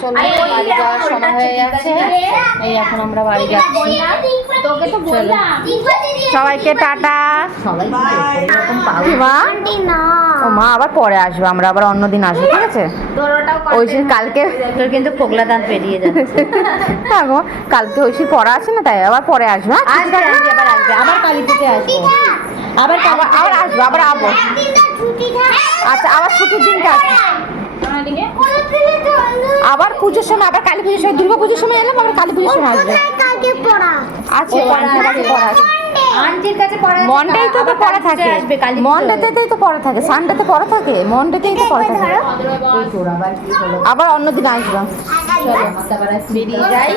চলো বাড়ি যাওয়ার সময় হয়ে যাচ্ছে। এই এখন আমরা বাড়ি যাচ্ছি। চলো সবাইকে টাটা। ও মা আবার পরে আসবে, আমরা আবার অন্যদিন আসবো, ঠিক আছে? ঐশীর কালকে তোর কিন্তু পোগলা দাঁত বেরিয়ে যাচ্ছে। হ্যাঁ গো, কালকে ঐশীর পড়া আছে না, তাই আবার পরে আসবে। আসবে আবার আসবে, আবার কালী থেকে আসবো, আবার আবার আসবো, আবার আবো। আচ্ছা আবার ছুটির দিনটা আবার পুজোর সময়, আবার কালী পুজোর সময়, দুর্গা পুজোর সময় এলাম, আবার কালী পুজোর সময় আসবে। আছে আন্টির কাছে পড়া আছে। মনডেই তো পড়া থাকে, মনডেতেই তো পড়া থাকে, সানডেতে পড়া থাকে, মনডেতেই তো পড়া থাকে। আবার অন্যদিন আসবো। চলো বেরিয়ে যাই।